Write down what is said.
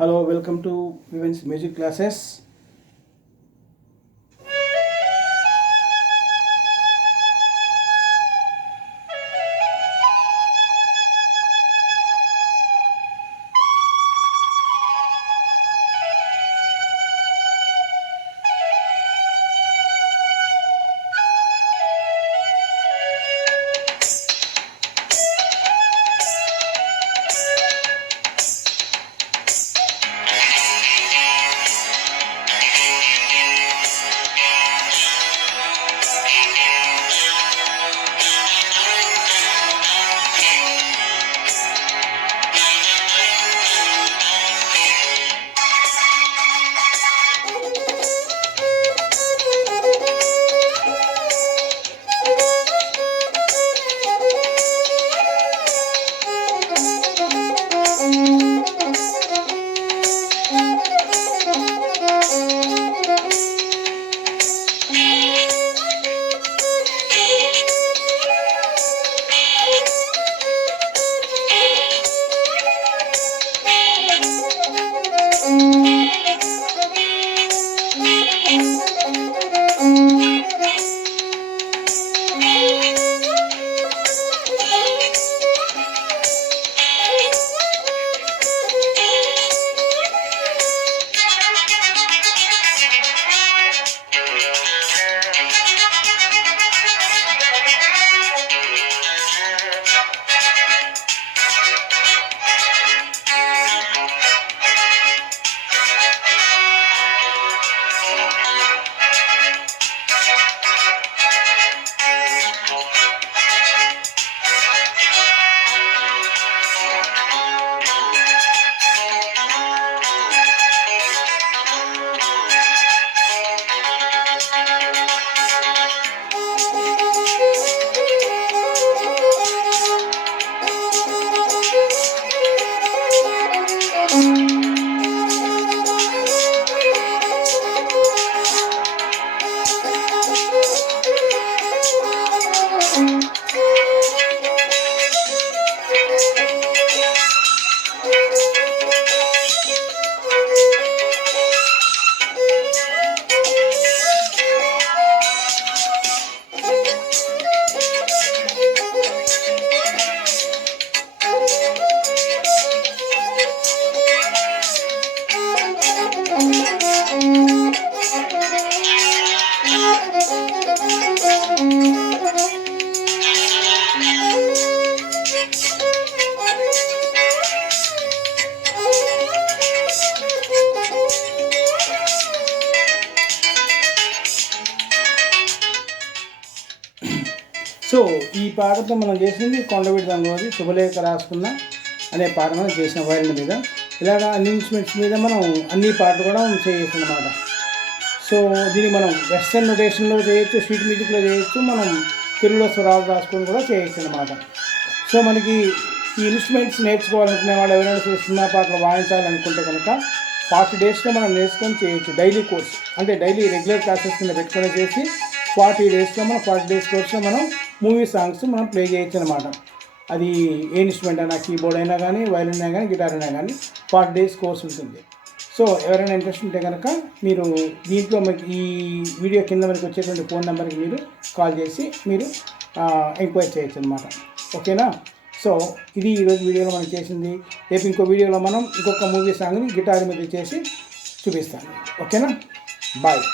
Hello, welcome to Vivens Music Classes. So ఈ పాటతో మనం చేసింది కొండవీటి రంగవతి శుభలేఖ రాసుకున్న అనే పాట మనం చేసిన వైరల్ మీద ఇలాగ అన్ని ఇన్స్ట్రుమెంట్స్ మీద మనం అన్ని పాటలు కూడా చేయొచ్చు అన్నమాట. సో దీన్ని మనం వెస్టర్న్ నొటేషన్లో చేయొచ్చు, స్వీట్ మ్యూజిక్లో చేయొచ్చు, మనం తెలుగులో స్వరాలు రాసుకొని కూడా చేయొచ్చు అన్నమాట. సో మనకి ఈ ఇన్స్ట్రుమెంట్స్ నేర్చుకోవాలనుకునే వాళ్ళు ఎవరైనా సినిమా పాటలు వాయించాలనుకుంటే కనుక 40 డేస్లో మనం నేర్చుకొని చేయొచ్చు. డైలీ కోర్స్ అంటే డైలీ రెగ్యులర్ క్లాసెస్ కింద పెట్టుకొని చేసి 40 డేస్లో మనం 40 డేస్ కోర్స్లో మనం మూవీ సాంగ్స్ మనం ప్లే చేయొచ్చు అనమాట. అది ఏ ఇన్స్ట్రుమెంట్ అయినా, కీబోర్డ్ అయినా కానీ, వైలిన్ అయినా కానీ, గిటార్ అయినా కానీ 40 డేస్ కోర్స్ ఉంటుంది. సో ఎవరైనా ఇంట్రెస్ట్ ఉంటే కనుక మీరు దీంట్లో మీకు ఈ వీడియో కింద మనకి వచ్చేటువంటి ఫోన్ నెంబర్కి మీరు కాల్ చేసి మీరు ఎంక్వైరీ చేయొచ్చు అనమాట. ఓకేనా? సో ఇది ఈరోజు వీడియోలో మనం చేసింది. రేపు ఇంకో వీడియోలో మనం ఇంకొక మూవీ సాంగ్ని గిటార్ మీద చేసి చూపిస్తాను. ఓకేనా? బాయ్.